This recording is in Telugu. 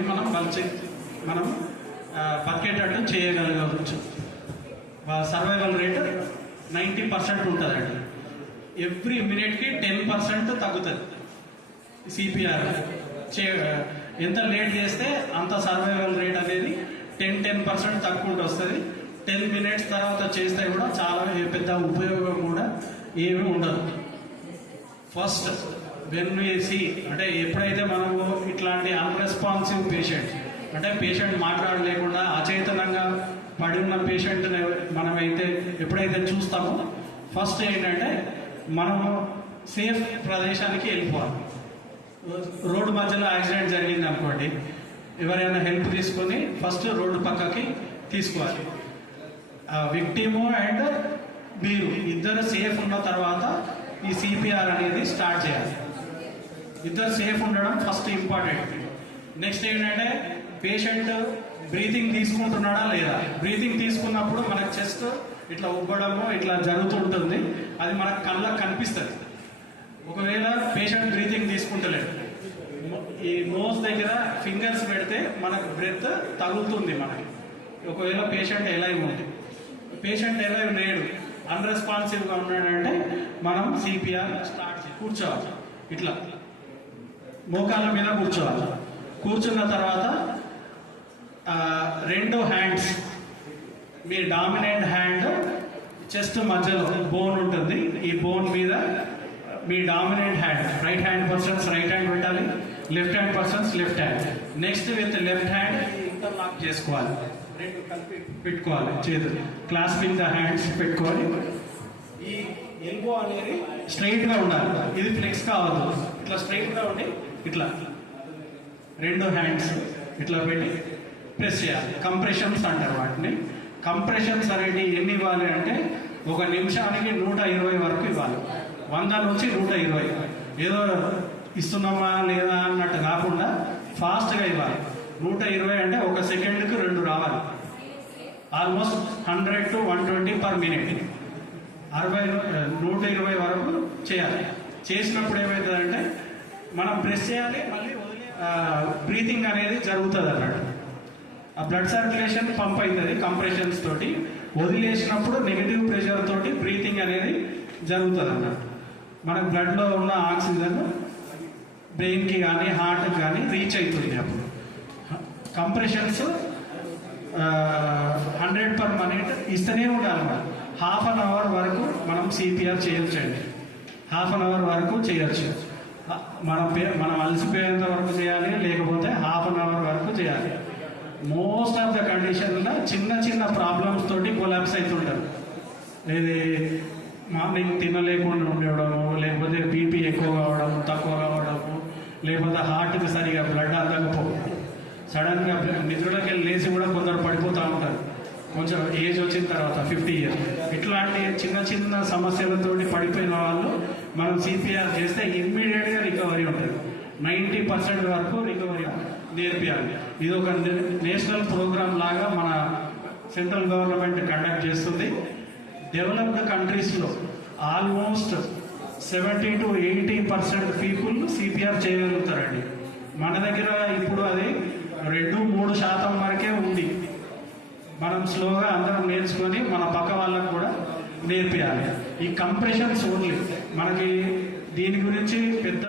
అనేది మనం మంచి మనం బతికేటట్టు చేయగలగవచ్చు. సర్వైవల్ రేట్ నైంటీ పర్సెంట్ ఉంటుందండి. ఎవ్రీ మినిట్కి టెన్ పర్సెంట్ తగ్గుతుంది. సిపిఆర్ చే ఎంత లేట్ చేస్తే అంత సర్వైవల్ రేట్ అనేది టెన్ టెన్ పర్సెంట్ తక్కువ వస్తుంది టెన్ మినిట్స్ తర్వాత చేస్తే కూడా చాలా పెద్ద ఉపయోగం కూడా ఏమీ ఉండదు. ఫస్ట్ వెన్ సి అంటే ఎప్పుడైతే మనము ఇట్లాంటి రెస్పాన్సివ్ పేషెంట్ అంటే పేషెంట్ మాట్లాడలేకుండా అచేతనంగా పడి ఉన్న పేషెంట్ మనమైతే ఎప్పుడైతే చూస్తామో ఫస్ట్ ఏంటంటే మనము సేఫ్ ప్రదేశానికి వెళ్ళిపోవాలి. రోడ్డు మధ్యలో యాక్సిడెంట్ జరిగింది అనుకోండి ఎవరైనా హెల్ప్ తీసుకొని ఫస్ట్ రోడ్డు పక్కకి తీసుకోవాలి. విక్టిము అండ్ మీరు ఇద్దరు సేఫ్ ఉన్న తర్వాత ఈ సిపిఆర్ అనేది స్టార్ట్ చేయాలి. ఇద్దరు సేఫ్ ఉండడం ఫస్ట్ ఇంపార్టెంట్ నెక్స్ట్ ఏంటంటే పేషెంట్ బ్రీతింగ్ తీసుకుంటున్నాడా లేదా? బ్రీతింగ్ తీసుకున్నప్పుడు మనకు చెస్ట్ ఇట్లా ఉబ్బడము ఇట్లా జరుగుతుంటుంది అది మనకు కళ్ళకు కనిపిస్తుంది. ఒకవేళ పేషెంట్ బ్రీతింగ్ తీసుకుంటలేడు. ఈ నోస్ దగ్గర ఫింగర్స్ పెడితే మనకు బ్రెత్ తగులుతుంది మనకి. ఒకవేళ పేషెంట్ ఎలైవ్ ఉంది పేషెంట్ ఎలైవ్ లేడు. అన్రెస్పాన్సివ్గా ఉన్నాడంటే మనం సిపిఆర్ స్టార్ట్ చేయాలి కూర్చోవాలి. ఇట్లా. మోకాళ్ళ మీద కూర్చోవాలి. కూర్చున్న తర్వాత రెండు హ్యాండ్స్ మీ డామినెంట్ హ్యాండ్ చెస్ట్ మధ్యలో బోన్ ఉంటుంది. ఈ బోన్ మీద మీ dominant hand right hand persons right hand పెట్టాలి. Left hand persons left hand next with left hand interlock చేసుకోవాలి. రెండు కలిపి పెట్టుకోవాలి. చేతులు క్లాస్పింగ్ ద హ్యాండ్స్ పెట్టుకోవాలి. ఈ ఎల్బో అనేది స్ట్రైట్గా ఉండాలి. ఇది ఫ్లెక్స్ కావద్దు. ఇట్లా స్ట్రైట్గా ఉండి ఇట్లా. రెండు హ్యాండ్స్ ఇట్లా పెట్టి ప్రెస్ చేయాలి. కంప్రెషన్స్ అంటారు వాటిని. కంప్రెషన్స్ అనేవి ఎన్ని ఇవ్వాలి అంటే ఒక నిమిషానికి నూట ఇరవై వరకు ఇవ్వాలి. వంద నుంచి నూట ఇరవై. ఏదో ఇస్తున్నామా లేదా అన్నట్టు కాకుండా ఫాస్ట్గా ఇవ్వాలి. నూట ఇరవై అంటే ఒక సెకండ్కి రెండు రావాలి. Almost hundred to one twenty per minute అరవై నూట ఇరవై వరకు చేయాలి. చేసినప్పుడు ఏమవుతుందంటే మనం ప్రెస్ చేయాలి మళ్ళీ బ్రీతింగ్ అనేది జరుగుతుంది అన్నట్టు ఆ బ్లడ్ సర్క్యులేషన్ పంప్ అవుతుంది కంప్రెషన్స్ తోటి. వదిలేసినప్పుడు నెగిటివ్ ప్రెషర్ తోటి బ్రీతింగ్ అనేది జరుగుతుంది అన్నట్టు మన బ్లడ్లో ఉన్న ఆక్సిజన్ బ్రెయిన్కి కానీ హార్ట్కి కానీ రీచ్ అవుతుంది అప్పుడు. కంప్రెషన్స్ హండ్రెడ్ పర్ మినిట్ ఇస్తూనే ఉండాలి మనం. హాఫ్ అన్ అవర్ వరకు మనం సిపిఆర్ చేయొచ్చండి హాఫ్ అన్ అవర్ వరకు చేయొచ్చు. మనం పే- మనం అలసిపోయేంత వరకు చేయాలి లేకపోతే హాఫ్ అన్ అవర్ వరకు చేయాలి. మోస్ట్ ఆఫ్ ద కండిషన్లో చిన్న చిన్న ప్రాబ్లమ్స్ తోటి కొలాప్స్ అవుతుంటారు ఇది మార్నింగ్ తినలేకుండా ఉండడము లేకపోతే బీపీ ఎక్కువ కావడం తక్కువ కావడము లేకపోతే హార్ట్కి సరిగా బ్లడ్ అందకపోవడం. సడన్గా నిద్రలోకి వెళ్ళి లేచి కూడా కొందరు పడిపోతూ ఉంటారు. కొంచెం ఏజ్ వచ్చిన తర్వాత ఫిఫ్టీ ఇయర్స్ ఇట్లాంటి చిన్న చిన్న సమస్యలతోటి పడిపోయిన వాళ్ళు మనం సిపిఆర్ చేస్తే ఇమ్మీడియట్గా రికవరీ ఉంటుంది. నైంటీ పర్సెంట్ వరకు రికవరీ నేర్పియాలి. ఇది ఒక నేషనల్ ప్రోగ్రామ్ లాగా మన సెంట్రల్ గవర్నమెంట్ కండక్ట్ చేస్తుంది. డెవలప్డ్ కంట్రీస్లో almost seventy to eighty percent people CPR చేయగలుగుతారండి. మన దగ్గర ఇప్పుడు అది రెండు మూడు శాతం వరకే ఉంది. మనం స్లోగా అందరం నేర్చుకొని మన పక్క వాళ్ళకు కూడా నేర్పియాలి. ఈ కంప్రెషన్స్ ఓన్లీ. మనకి దీని గురించి పెద్ద